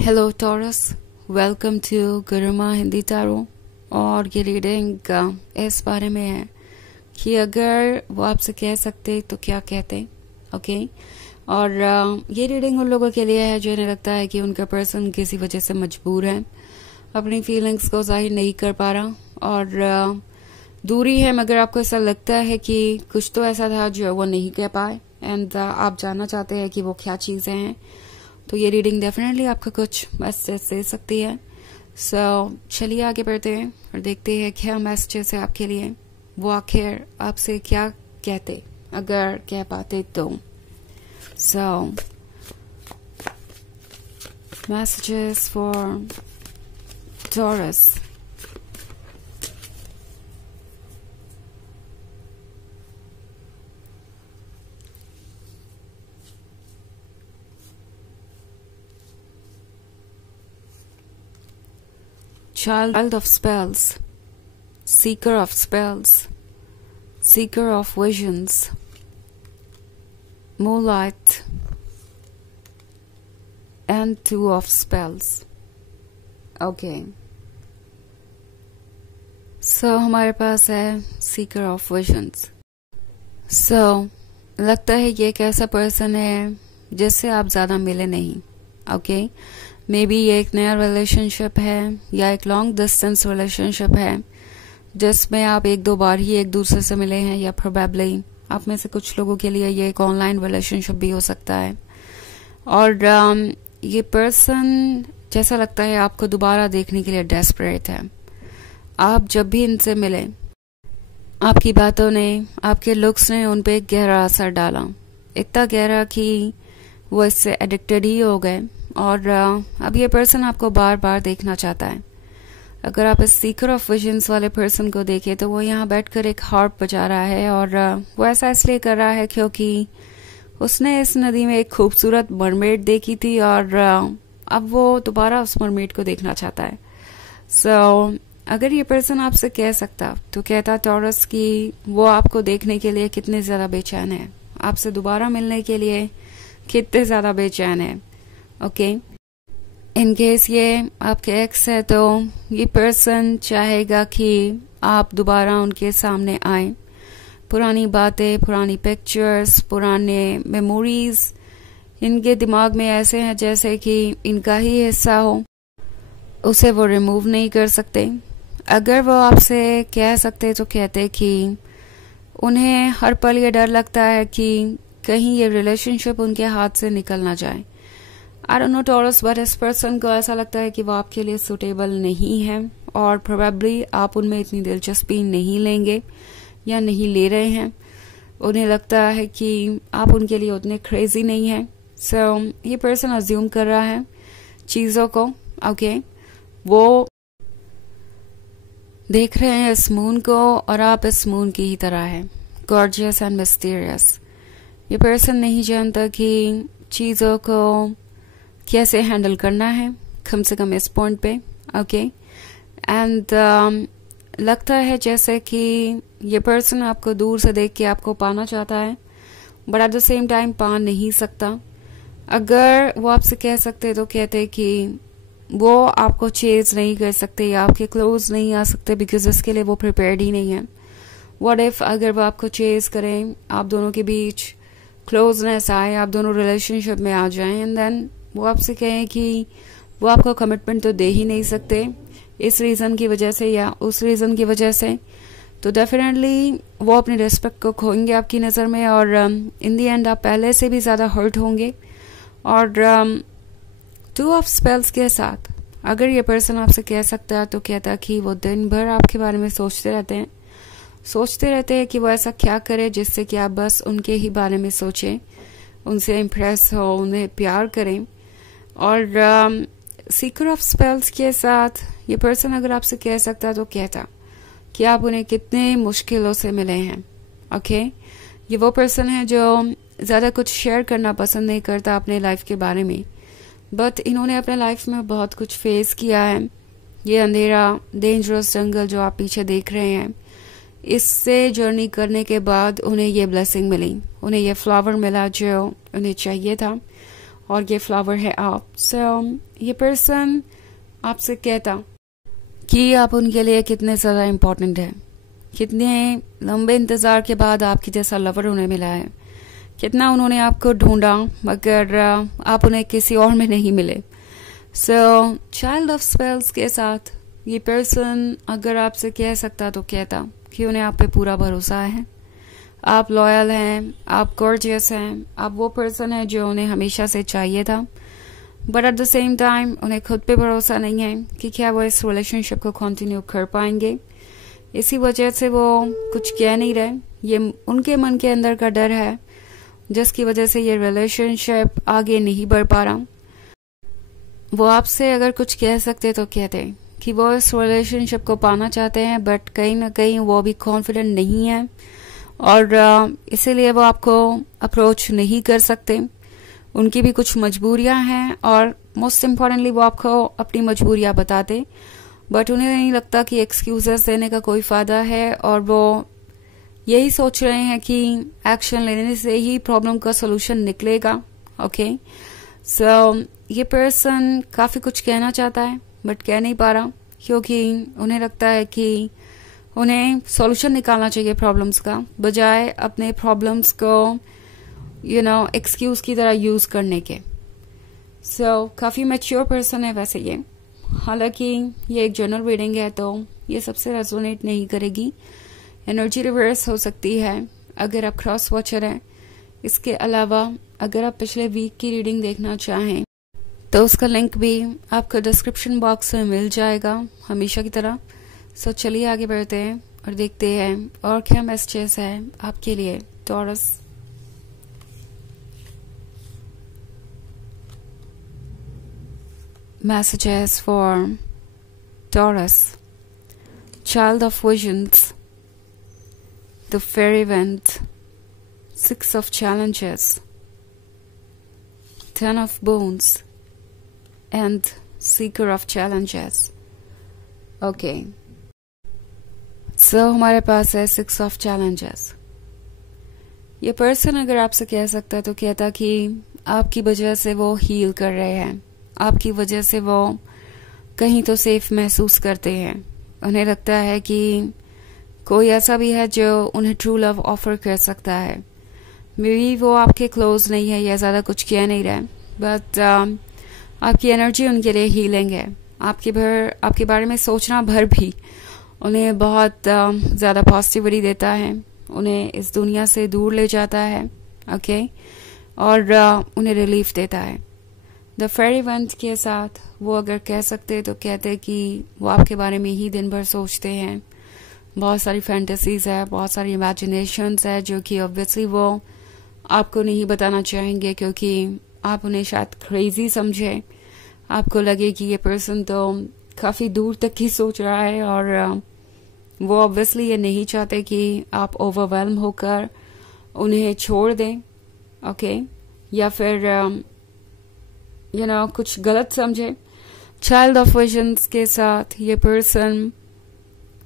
Hello Taurus, welcome to Garima Hindi tarot. और ये reading इस बारे में है कि अगर वो आपसे कह सकते तो क्या कहते। ओके और ये रीडिंग उन लोगों के लिए है जिन्हें लगता है कि उनका पर्सन किसी वजह से मजबूर है, अपनी फीलिंग्स को जाहिर नहीं कर पा रहा और दूरी है, मगर आपको ऐसा लगता है कि कुछ तो ऐसा था जो वो नहीं कह पाए एंड आप जानना चाहते हैं कि वो क्या चीज़ें हैं। तो ये रीडिंग डेफिनेटली आपका कुछ मैसेज दे सकती है। चलिए आगे बढ़ते हैं और देखते हैं क्या मैसेजेस है आपके लिए, वो आखिर आपसे क्या कहते अगर कह पाते तो। Messages for taurus. Child of spells, seeker of spells, seeker of visions, moonlight, and two of spells. Okay. हमारे पास है seeker of visions. लगता है ये एक ऐसा पर्सन है जिससे आप ज्यादा मिले नहीं। ओके मे बी ये एक नया रिलेशनशिप है या एक लॉन्ग डिस्टेंस रिलेशनशिप है जिसमें आप एक दो बार ही एक दूसरे से मिले हैं, या प्रोबेबली आप में से कुछ लोगों के लिए ये एक ऑनलाइन रिलेशनशिप भी हो सकता है। और ये पर्सन जैसा लगता है आपको दोबारा देखने के लिए डेस्परेट है। आप जब भी इनसे मिले, आपकी बातों ने, आपके लुक्स ने उन पे एक गहरा असर डाला, इतना गहरा कि वो इससे एडिक्टेड ही हो गए और अब ये पर्सन आपको बार बार देखना चाहता है। अगर आप इस सीकर ऑफ विजन्स वाले पर्सन को देखें तो वो यहाँ बैठकर एक हार्प बजा रहा है और वो ऐसा इसलिए कर रहा है क्योंकि उसने इस नदी में एक खूबसूरत मरमेड देखी थी और अब वो दोबारा उस मरमेड को देखना चाहता है। अगर ये पर्सन आपसे कह सकता तो कहता टॉरस कि वो आपको देखने के लिए कितने ज़्यादा बेचैन है, आपसे दोबारा मिलने के लिए कितने ज़्यादा बेचैन है। ओके इन केस ये आपके एक्स है तो ये पर्सन चाहेगा कि आप दोबारा उनके सामने आए, पुरानी बातें, पुरानी पिक्चर्स, पुराने मेमोरीज इनके दिमाग में ऐसे हैं जैसे कि इनका ही हिस्सा हो, उसे वो रिमूव नहीं कर सकते। अगर वो आपसे कह सकते तो कहते कि उन्हें हर पल ये डर लगता है कि कहीं ये रिलेशनशिप उनके हाथ से निकल ना जाए। I don't know taurus, but इस पर्सन को ऐसा लगता है कि वो आपके लिए सुटेबल नहीं है और प्रोबेबली आप उनमें इतनी दिलचस्पी नहीं लेंगे या नहीं ले रहे हैं। उन्हें लगता है कि आप उनके लिए उतने क्रेजी नहीं हैं। ये पर्सन अज्यूम कर रहा है चीज़ों को। ओके वो देख रहे हैं इस मून को और आप इस मून की ही तरह है, गॉर्जियस एंड मिस्टीरियस। ये पर्सन नहीं जानता कि चीज़ों को कैसे हैंडल करना है, कम से कम इस पॉइंट पे। ओके एंड लगता है जैसे कि ये पर्सन आपको दूर से देख के आपको पाना चाहता है but at the same time पा नहीं सकता। अगर वो आपसे कह सकते तो कहते कि वो आपको चेज नहीं कर सकते या आपके क्लोज नहीं आ सकते बिकॉज इसके लिए वो प्रिपेयर्ड ही नहीं है। व्हाट इफ अगर वो आपको चेज करें, आप दोनों के बीच क्लोजनेस आए, आप दोनों रिलेशनशिप में आ जाएं एंड देन वो आपसे कहें कि वो आपको कमिटमेंट तो दे ही नहीं सकते इस रीज़न की वजह से या उस रीज़न की वजह से, तो डेफिनेटली वो अपनी रिस्पेक्ट को खोएंगे आपकी नज़र में और इन दी एंड आप पहले से भी ज़्यादा हर्ट होंगे। और टू ऑफ स्पेल्स के साथ अगर ये पर्सन आपसे कह सकता है तो कहता कि वो दिन भर आपके बारे में सोचते रहते हैं कि वो ऐसा क्या करे जिससे कि आप बस उनके ही बारे में सोचें, उनसे इम्प्रेस हो, उन्हें प्यार करें। और सीकर ऑफ स्पेल्स के साथ ये पर्सन अगर आपसे कह सकता तो कहता कि आप उन्हें कितने मुश्किलों से मिले हैं। ओके ये वो पर्सन है जो ज़्यादा कुछ शेयर करना पसंद नहीं करता अपने लाइफ के बारे में, बट इन्होंने अपने लाइफ में बहुत कुछ फेस किया है। ये अंधेरा डेंजरस जंगल जो आप पीछे देख रहे हैं, इससे जर्नी करने के बाद उन्हें ये ब्लेसिंग मिली, उन्हें ये फ्लावर मिला जो उन्हें चाहिए था और ये फ्लावर है आप। ये पर्सन आपसे कहता कि आप उनके लिए कितने ज़्यादा इम्पोर्टेंट है, कितने लंबे इंतज़ार के बाद आपकी जैसा लवर उन्हें मिला है, कितना उन्होंने आपको ढूंढा मगर आप उन्हें किसी और में नहीं मिले। चाइल्ड ऑफ स्पेल्स के साथ ये पर्सन अगर आपसे कह सकता तो कहता कि उन्हें आप पे पूरा भरोसा है, आप लॉयल हैं, आप गॉर्जियस हैं, आप वो पर्सन है जो उन्हें हमेशा से चाहिए था, but at the same time उन्हें खुद पे भरोसा नहीं है कि क्या वो इस रिलेशनशिप को कंटिन्यू कर पाएंगे। इसी वजह से वो कुछ कह नहीं रहे। ये उनके मन के अंदर का डर है जिसकी वजह से ये रिलेशनशिप आगे नहीं बढ़ पा रहा। वो आपसे अगर कुछ कह सकते तो कहते कि वो इस रिलेशनशिप को पाना चाहते हैं, बट कहीं ना कहीं वो भी कॉन्फिडेंट नहीं है और इसीलिए वो आपको अप्रोच नहीं कर सकते। उनकी भी कुछ मजबूरियां हैं और मोस्ट इम्पॉर्टेंटली वो आपको अपनी मजबूरियां बताते, बट उन्हें नहीं लगता कि एक्सक्यूजेस देने का कोई फायदा है और वो यही सोच रहे हैं कि एक्शन लेने से ही प्रॉब्लम का सोल्यूशन निकलेगा। ओके, सो ये पर्सन काफी कुछ कहना चाहता है बट कह नहीं पा रहा क्योंकि उन्हें लगता है कि उन्हें सॉल्यूशन निकालना चाहिए प्रॉब्लम्स का, बजाय अपने प्रॉब्लम्स को एक्सक्यूज की तरह यूज करने के। काफी मैच्योर पर्सन है वैसे ये, हालांकि ये एक जनरल रीडिंग है तो ये सबसे रेजोनेट नहीं करेगी। एनर्जी रिवर्स हो सकती है अगर आप क्रॉस वॉचर हैं। इसके अलावा अगर आप पिछले वीक की रीडिंग देखना चाहें तो उसका लिंक भी आपको डिस्क्रिप्शन बॉक्स में मिल जाएगा हमेशा की तरह। चलिए आगे बढ़ते हैं और देखते हैं और क्या मैसेजेस है आपके लिए taurus. Messages for Taurus, Child of Visions, the Fairy Wind, Six of Challenges, Ten of Bones, and Seeker of Challenges. Okay. हमारे पास है Six of Challenges. ये पर्सन अगर आपसे कह सकता तो कहता कि आपकी वजह से वो हील कर रहे हैं, आपकी वजह से वो कहीं तो सेफ महसूस करते हैं। उन्हें लगता है कि कोई ऐसा भी है जो उन्हें ट्रू लव ऑफर कर सकता है। मे बी वो आपके क्लोज नहीं है या ज़्यादा कुछ कह नहीं रहे, बट आपकी एनर्जी उनके लिए हीलिंग है। आपके बारे में सोचना भर भी उन्हें बहुत ज़्यादा पॉजिटिविटी देता है, उन्हें इस दुनिया से दूर ले जाता है। ओके, और उन्हें रिलीफ देता है। द फेरी वंड के साथ वो अगर कह सकते तो कहते कि वो आपके बारे में ही दिन भर सोचते हैं, बहुत सारी फैंटेसीज है, बहुत सारी इमेजिनेशंस है जो कि ऑब्वियसली वो आपको नहीं बताना चाहेंगे क्योंकि आप उन्हें शायद क्रेजी समझे। आपको लगे कि ये पर्सन तो काफ़ी दूर तक ही सोच रहा है और वो ऑब्वियसली ये नहीं चाहते कि आप ओवरवेल्म होकर उन्हें छोड़ दें। ओके, या फिर कुछ गलत समझे। चाइल्ड ऑफ विजन्स के साथ ये पर्सन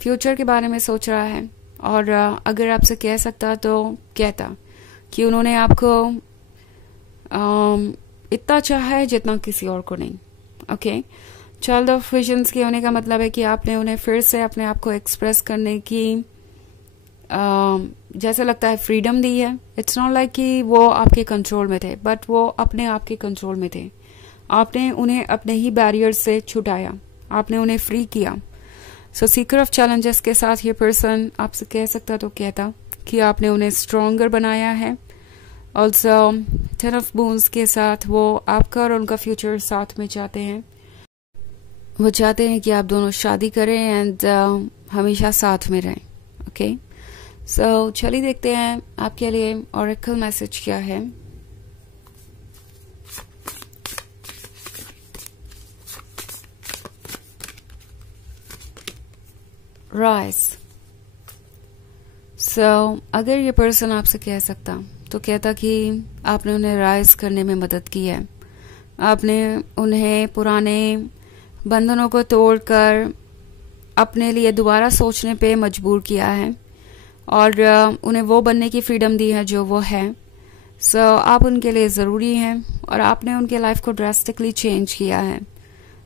फ्यूचर के बारे में सोच रहा है और अगर आपसे कह सकता तो कहता कि उन्होंने आपको इतना चाहा है जितना किसी और को नहीं। ओके, चाइल्ड ऑफ विजन्स के होने का मतलब है कि आपने उन्हें फिर से अपने आप को एक्सप्रेस करने की जैसे लगता है फ्रीडम दी है। इट्स नॉट लाइक कि वो आपके कंट्रोल में थे, बट वो अपने आप के कंट्रोल में थे। आपने उन्हें अपने ही बैरियर से छुटाया, आपने उन्हें फ्री किया। सीकर ऑफ चैलेंजेस के साथ ये पर्सन आपसे कह सकता तो कहता कि आपने उन्हें स्ट्रोंगर बनाया है। ऑल्सो 10 ऑफ बोन्स के साथ वो आपका और उनका फ्यूचर साथ में चाहते हैं। वो चाहते हैं कि आप दोनों शादी करें एंड हमेशा साथ में रहें। ओके, चलिए देखते हैं आपके लिए ऑरेकल मैसेज क्या है। राइज। अगर ये पर्सन आपसे कह सकता तो कहता कि आपने उन्हें राइज करने में मदद की है, आपने उन्हें पुराने बंधनों को तोड़कर अपने लिए दोबारा सोचने पे मजबूर किया है और उन्हें वो बनने की फ्रीडम दी है जो वो है। आप उनके लिए ज़रूरी हैं और आपने उनके लाइफ को ड्रास्टिकली चेंज किया है।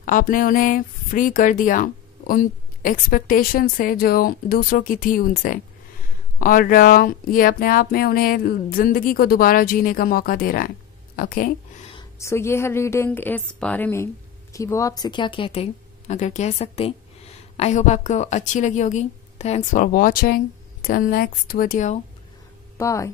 आपने उन्हें फ्री कर दिया उन एक्सपेक्टेशन से जो दूसरों की थी उनसे, और ये अपने आप में उन्हें जिंदगी को दोबारा जीने का मौका दे रहा है। ओके, सो ये है रीडिंग इस बारे में कि वो आपसे क्या कहते, अगर कह सकते। आई होप आपको अच्छी लगी होगी। Thanks for watching, till next video, bye.